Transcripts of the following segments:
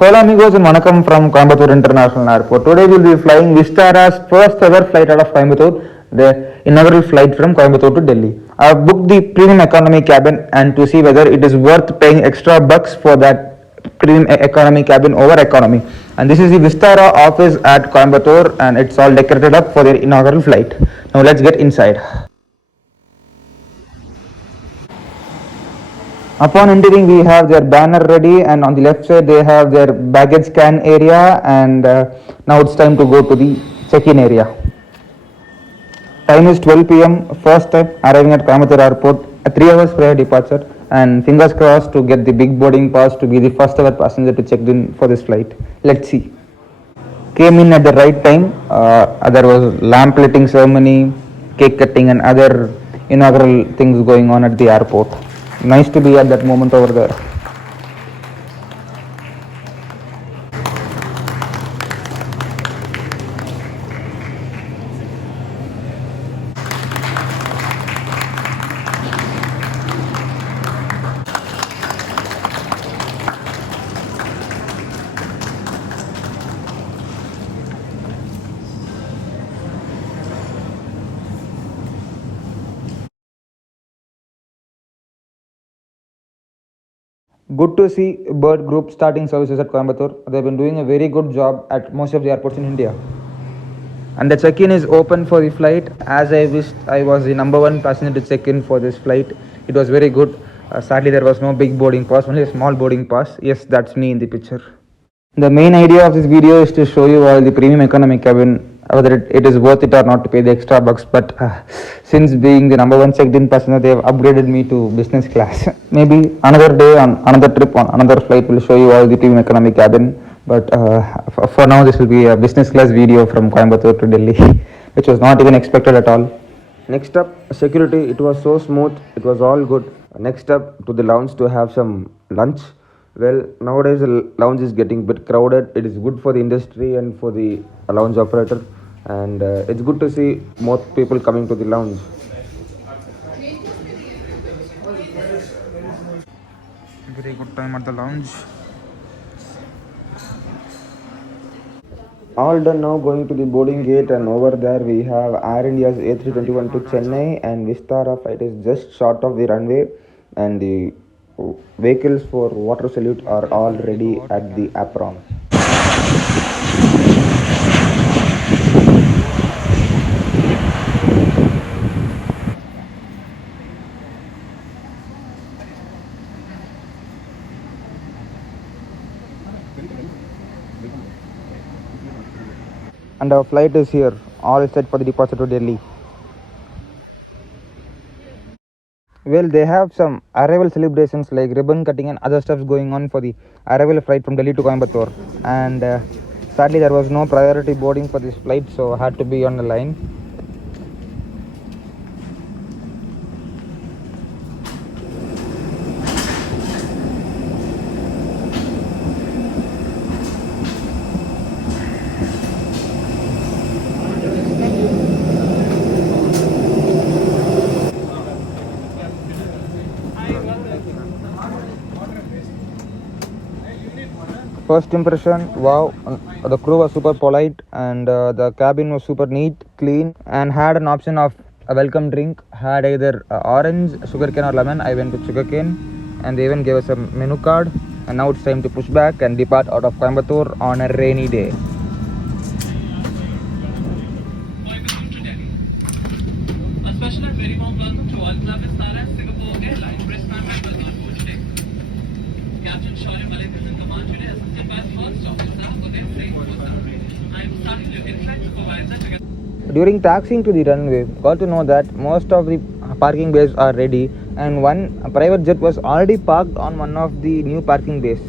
Hola amigos and Vanakkam from Coimbatore International Airport. Today we will be flying Vistara's first ever flight out of Coimbatore, the inaugural flight from Coimbatore to Delhi. I have booked the premium economy cabin and to see whether it is worth paying extra bucks for that premium economy cabin over economy. And this is the Vistara office at Coimbatore and it's all decorated up for their inaugural flight. Now let's get inside. Upon entering, we have their banner ready, and on the left side they have their baggage scan area, and now it's time to go to the check-in area. Time is 12 p.m. First time arriving at Coimbatore Airport, 3 hours prior departure, and fingers crossed to get the big boarding pass to be the first ever passenger to check in for this flight. Let's see. Came in at the right time. There was lamp lighting ceremony, cake cutting, and other inaugural things going on at the airport. Nice to be at that moment over there. Good to see Bird Group starting services at Coimbatore. They've been doing a very good job at most of the airports in India. And the check-in is open for the flight. As I wished I was the number one passenger to check in for this flight. It was very good. Sadly, there was no big boarding pass, only a small boarding pass. Yes, that's me in the picture. The main idea of this video is to show you all the premium economy cabin, whether it is worth it or not to pay the extra bucks. But since being the number one checked-in passenger, they have upgraded me to business class. Maybe another day on another trip on another flight will show you all the premium economy cabin. But for now, this will be a business class video from Coimbatore to Delhi, which was not even expected at all. Next up, security. It was so smooth. It was all good. Next up, to the lounge to have some lunch. Well, nowadays the lounge is getting a bit crowded. It is good for the industry and for the lounge operator, and it's good to see more people coming to the lounge. Very good time at the lounge. All done now, going to the boarding gate, and over there we have Air India's A321 to Chennai, and Vistara flight is just short of the runway, and the vehicles for water salute are all ready at the apron. And our flight is here, all set for the departure to Delhi. Well, they have some arrival celebrations like ribbon cutting and other stuffs going on for the arrival flight from Delhi to Coimbatore. And sadly, there was no priority boarding for this flight, so I had to be on the line. First impression, wow, the crew was super polite, and the cabin was super neat, clean, and had an option of a welcome drink. Had either orange, sugarcane or lemon. I went with sugarcane, and they even gave us a menu card. And now it's time to push back and depart out of Coimbatore on a rainy day. A special and very warm welcome to all Club Vistara and Singapore Airlines. Captain Shaurya Malik is in command today, assisted by First Officer Uday Singh Musa. I am starting to in-flight supervisor together. During taxiing to the runway, got to know that most of the parking bays are ready, and one private jet was already parked on one of the new parking bays.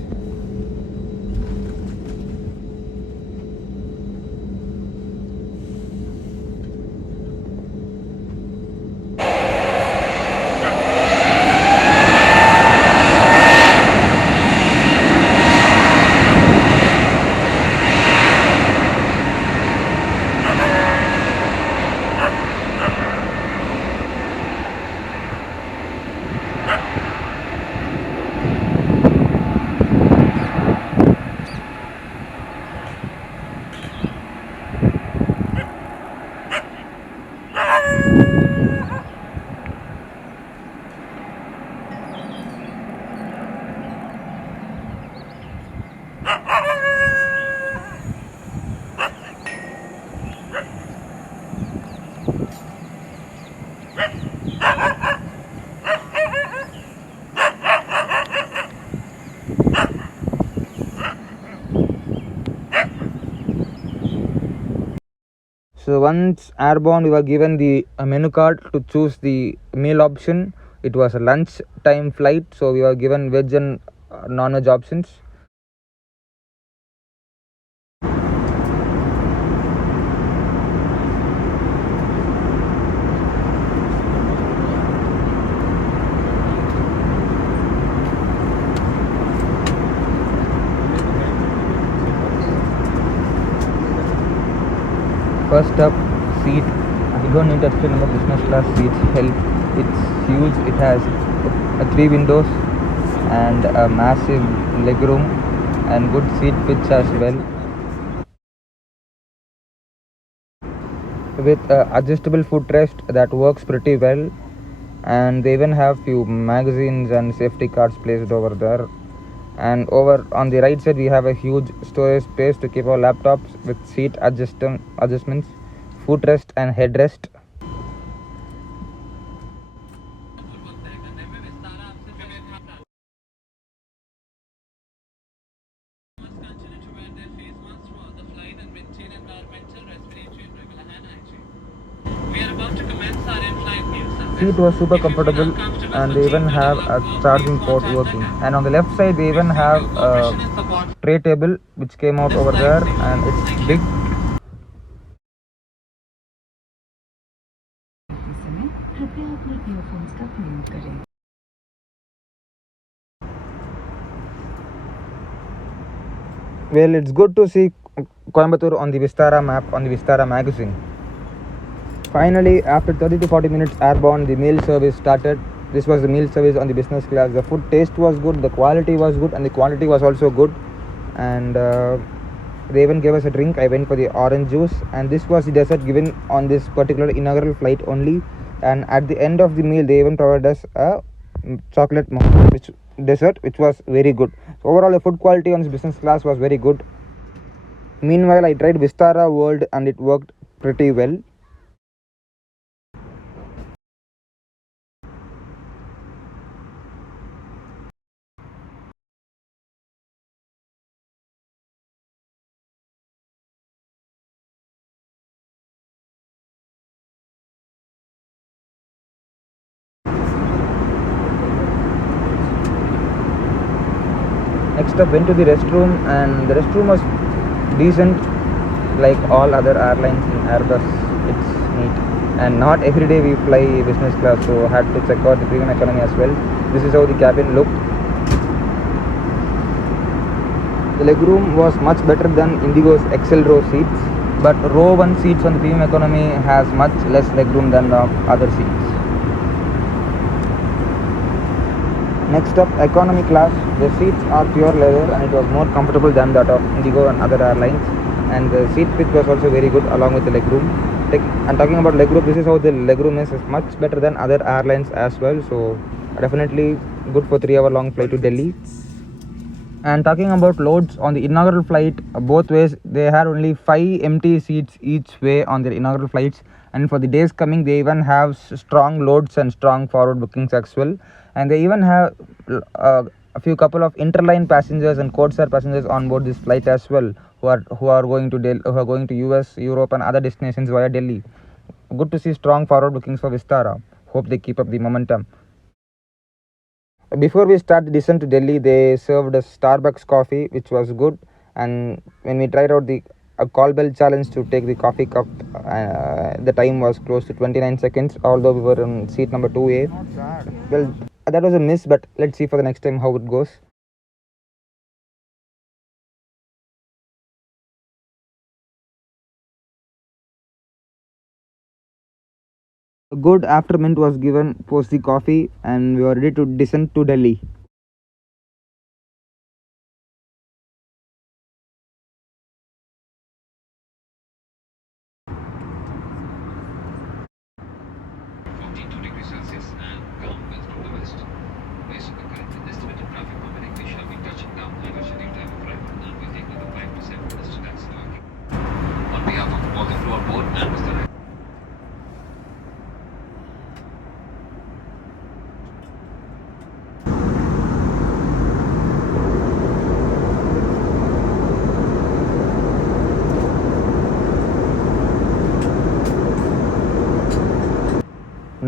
So once airborne, we were given the menu card to choose the meal option. It was a lunch time flight, so we were given veg and non-veg options. First up, seat. I don't need to explain about business class seats. Help. It's huge. It has 3 windows and a massive legroom and good seat pitch as well. With adjustable footrest that works pretty well, and they even have few magazines and safety cards placed over there. And over on the right side, we have a huge storage space to keep our laptops with seat adjustments, footrest and headrest. Seat was super comfortable, and they even have a charging port working. And on the left side, they even have a tray table which came out over there, and it's big. Well, it's good to see Coimbatore on the Vistara map, on the Vistara magazine. Finally, after 30 to 40 minutes airborne, the meal service started. This was the meal service on the business class. The food taste was good, the quality was good, and the quantity was also good. And they even gave us a drink. I went for the orange juice, and this was the dessert given on this particular inaugural flight only. And at the end of the meal, they even provided us a chocolate dessert, which was very good. So overall, the food quality on this business class was very good. Meanwhile, I tried Vistara World, and it worked pretty well. Next up, went to the restroom, and the restroom was decent, like all other airlines in Airbus. It's neat, and not every day we fly business class, so I had to check out the premium economy as well. This is how the cabin looked. The legroom was much better than Indigo's XL row seats, but row 1 seats on the premium economy has much less legroom than the other seats. Next up, economy class. The seats are pure leather, and it was more comfortable than that of Indigo and other airlines. And the seat pitch was also very good along with the legroom. And talking about legroom, this is how the legroom is much better than other airlines as well. So definitely good for 3-hour long flight to Delhi. And talking about loads on the inaugural flight, both ways, they had only 5 empty seats each way on their inaugural flights. And for the days coming, they even have strong loads and strong forward bookings as well. And they even have a few couple of interline passengers and codeshare passengers on board this flight as well, who are going to Delhi, who are going to US, Europe, and other destinations via Delhi. Good to see strong forward bookings for Vistara. Hope they keep up the momentum. Before we start the descent to Delhi, they served us Starbucks coffee, which was good. And when we tried out the call bell challenge to take the coffee cup, the time was close to 29 seconds, although we were on seat number 2A. Well, that was a miss, but let's see for the next time how it goes. A good aftermint was given post the coffee, and we were ready to descend to Delhi.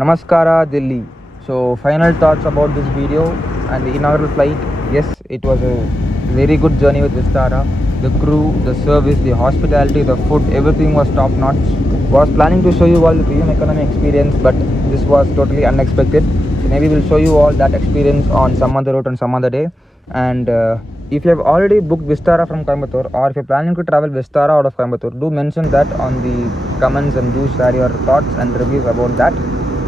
Namaskara Delhi. So final thoughts about this video and the inaugural flight. Yes, it was a very good journey with Vistara. The crew, the service, the hospitality, the food, everything was top notch. Was planning to show you all the premium economy experience, but this was totally unexpected. So maybe we'll show you all that experience on some other route on some other day. And if you have already booked Vistara from Coimbatore, or if you're planning to travel Vistara out of Coimbatore, do mention that on the comments and do share your thoughts and reviews about that.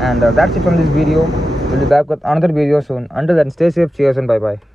And that's it from this video. We'll be back with another video soon. Until then, stay safe, cheers, and bye bye.